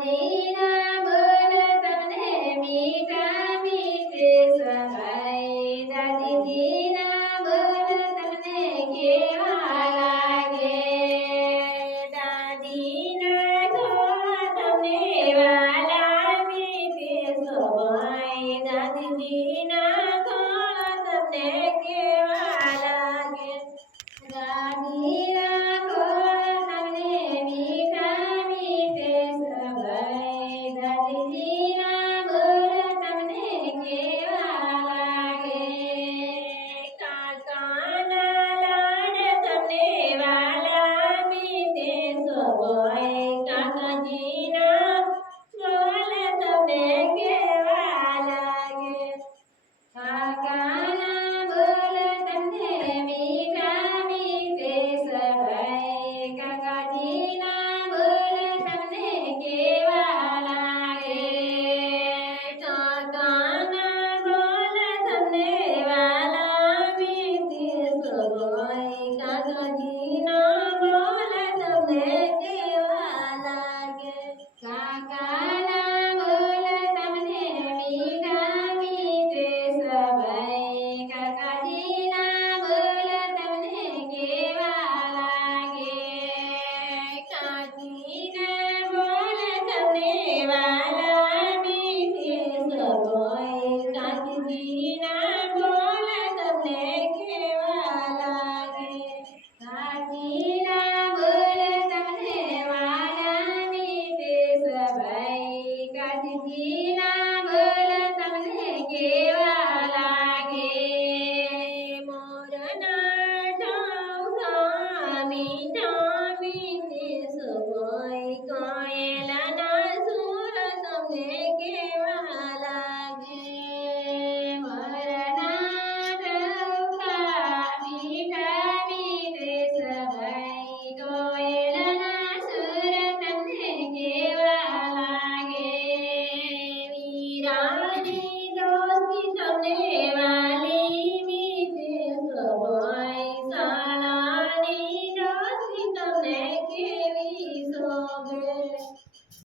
કાકાજીના બોલ તમને મીઠા મીઠે સવાય દાદીજીના બોલ તમને કેવા લાગે દાદીના ધોળા તમને વાલા મીઠે સવાય દાદીજીના ધોળા તમને કેવા લાગે દાદીના ધોળા તમને મીઠા મીઠે સવાય દાદીજીના બોલ તમને કેવા લાગે કાકાના લાડ તમને વાલા મીઠે સવાય કાકાજીના બોલ તમને કેવા લાગે કાકાના બોલ તમને મીઠા મીઠે સવાય કાકાજીના બોલ તમને કેવા લાગે કાકાના બોલ તમને વાલા મીઠે સવાય કાકાજીના બોલ તમને કેવા લાગે કાકાના બોલ તમને મીઠા મીઠે સવાય કાકાજીના બોલ તમને કેવા લાગે કાકીના બોલ તમને વાલા મીઠે સવાય કાકીજીના બોલ તમને કેવા લાગે કાકીના બોલ તમને વાલા મીઠે સવાય કાકીજી